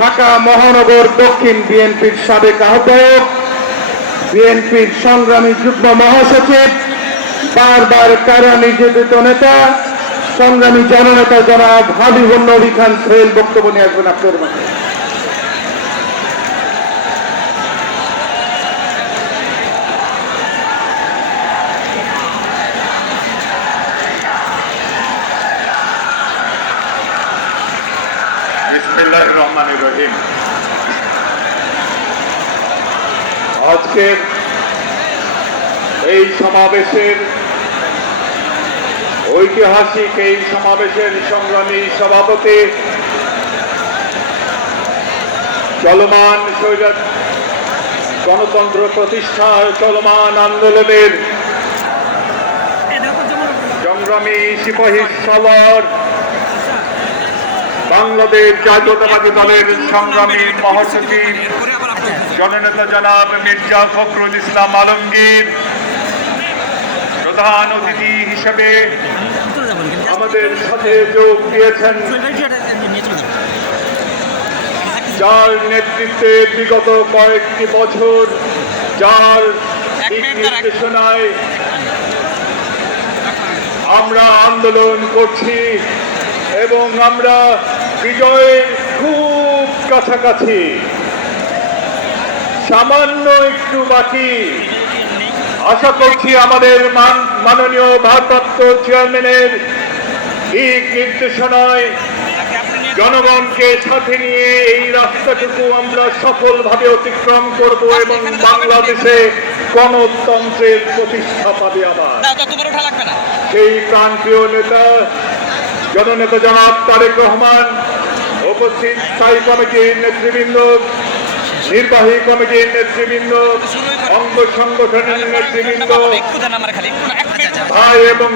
ঢাকা মহানগর দক্ষিণ বিএনপির সাবেক আহ্বায়ক, বিএনপির সংগ্রামী যুগ্ম মহাসচিব, বারবার কারা নির্যাতিত নেতা, সংগ্রামী জননেতা জনাব হাবিবুল খান সোহেল বক্তব্য নিয়ে আসবেন আপনার মাঝে। রহমান রহিম আজকের এই সমাবেশের ঐতিহাসিক এই সমাবেশের সংগ্রামী সভাপতি চলমান স্বৈরাচ গণতন্ত্র প্রতিষ্ঠা চলমান আন্দোলনের সংগ্রামী সিপাহী সালার বাংলাদেশ জাতীয়তাবাদী দলের সংগ্রামী মহাসচিব জননেতা জনাব মির্জা ফখরুল ইসলাম আলমগীর প্রধান অতিথি হিসেবে আমাদের সাথে যোগ দিয়েছেন যার নেতৃত্বে বিগত কয়েকটি বছর যার নির্দেশনায় আমরা আন্দোলন করছি। এবং আমরা বিজয়ের খুব কাছাকাছি। সামান্য একটু বাকি। আশা করছি আমাদের মান- মাননীয় ভারপ্রাপ্ত চেয়ারম্যানের দিক নির্দেশনায় জনগণকে সাথে নিয়ে এই রাস্তাটুকু আমরা সফলভাবে অতিক্রম করব এবং বাংলাদেশে গণতন্ত্রের প্রতিষ্ঠা পাবে আবার। সেই প্রান্তীয় নেতা জননেতা জনাব তারেক রহমান উপস্থিত স্থায়ী কমিটির নেতৃবৃন্দ নির্বাহী কমিটির নেতৃবৃন্দ অঙ্গ সংগঠনের নেতৃবৃন্দ ভাই এবং